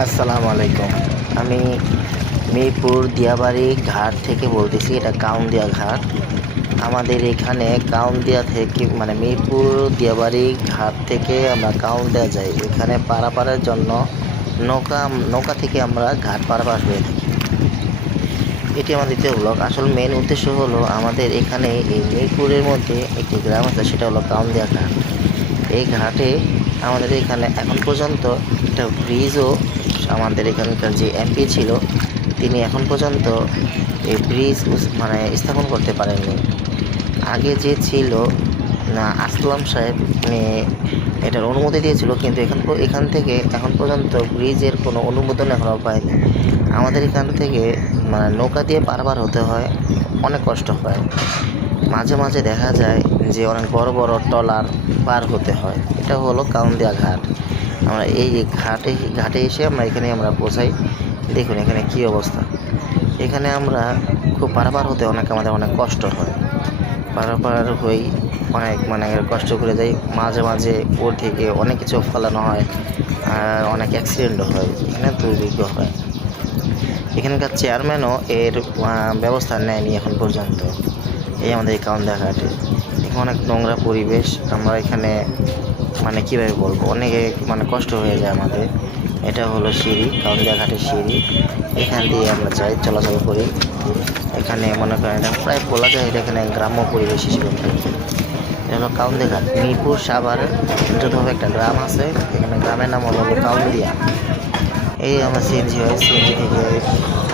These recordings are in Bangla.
আসসালামু আলাইকুম। আমি মিরপুর দিয়াবাড়ি ঘাট থেকে বলতেছি। এটা কাউন্দিয়া ঘাট। আমাদের এখানে কাউন্দিয়া থেকে মানে মিরপুর দিয়াবাড়ি ঘাট থেকে আমরা কাউন্দিয়া যাই। এখানে পারাপারের জন্য নৌকা নৌকা থেকে আমরা ঘাট পারাপার হয়ে থাকি। এটি আমার দ্বিতীয় ব্লগ। আসল মেন উদ্দেশ্য হলো আমাদের এখানে এই মিরপুরের মধ্যে একটি গ্রাম আছে, সেটা হলো কাউন্দিয়া ঘাট। এই ঘাটে আমাদের এখানে এখন পর্যন্ত একটা ব্রিজও, আমাদের এখানকার যে এমপি ছিল তিনি এখন পর্যন্ত এই ব্রিজ মানে স্থাপন করতে পারেননি। আগে যে ছিল না আসলাম সাহেব, উনি এটার অনুমতি দিয়েছিল, কিন্তু এখান থেকে এখন পর্যন্ত ব্রিজের কোনো অনুমোদন এখনও পায়নি। আমাদের এখান থেকে মানে নৌকা দিয়ে পারাপার হতে হয়, অনেক কষ্ট হয়। মাঝে মাঝে দেখা যায় যে অনেক বড় বড় ট্রলার পার হতে হয়। এটা হলো কাউন্দিয়া ঘাট। আমরা এই ঘাটে এসে আমরা পৌঁছাই। দেখুন এখানে কি অবস্থা। এখানে আমরা খুব পারাপার হতে আমাদের অনেক কষ্ট হয়। পারাপার হই, অনেক কষ্ট করে যাই। মাঝে মাঝে ওর থেকে অনেক কিছু ফেলানো হয়, আর অনেক অ্যাক্সিডেন্টও হয়, এখানে দুর্ভিক্ষ হয়। এখানকার চেয়ারম্যানও এর ব্যবস্থা নেয়নি এখন পর্যন্ত। এই আমাদের এই কাউন্দিয়া ঘাটে এখানে অনেক নোংরা পরিবেশ। আমরা এখানে কীভাবে বলবো, অনেকে কষ্ট হয়ে যায় আমাদের। এটা হলো সিঁড়ি, কাউন্দিয়া ঘাটের সিঁড়ি। এখান দিয়ে আমরা যাই, চলাচল করি। এখানে মনে করেন এটা প্রায় বলা যায় এটা এখানে গ্রাম্য পরিবেশ হিসেবে থাকি। এটা হলো কাউন্দিয়া ঘাট। মিরপুর সাভার যতভাবে একটা গ্রাম আছে, এখানে গ্রামের নাম হলো কাউন্দিয়া। এই আমার সিএনজি হয়, সিএনজি থেকে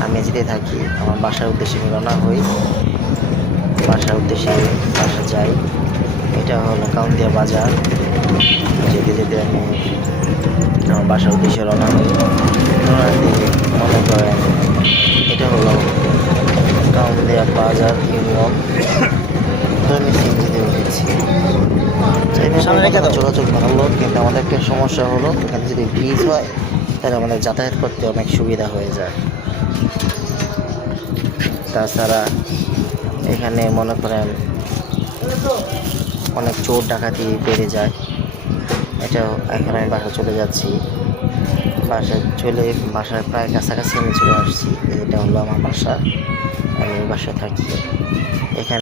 আমি যেতে থাকি আমার বাসার উদ্দেশ্যে। আমি রওনা হই বাসা যাই। এটা হলো কাউন্দিয়া বাজার। যেতে যেতে আমি আমার বাসার উদ্দেশ্যে রওনা হই। রওনা দিয়ে মনে করেন এটা হলো কাউন্দিয়া বাজার ইউনিয়ন। তো আমি সিএনজিতে উঠেছি। চলাচল ভালো, কিন্তু আমাদের একটা সমস্যা হলো এখানে যদি ব্রিজ হয় তাহলে আমাদের যাতায়াত করতে অনেক সুবিধা হয়ে যায়। তাছাড়া এখানে মনে করেন অনেক চোর ডাকাতি বেড়ে যায়। এটাও এখন আমি বাসা চলে যাচ্ছি। বাসার প্রায় কাছাকাছি আমি চলে আসছি। এটা হলো আমার বাসা, আমি বাসায় থাকি এখানে।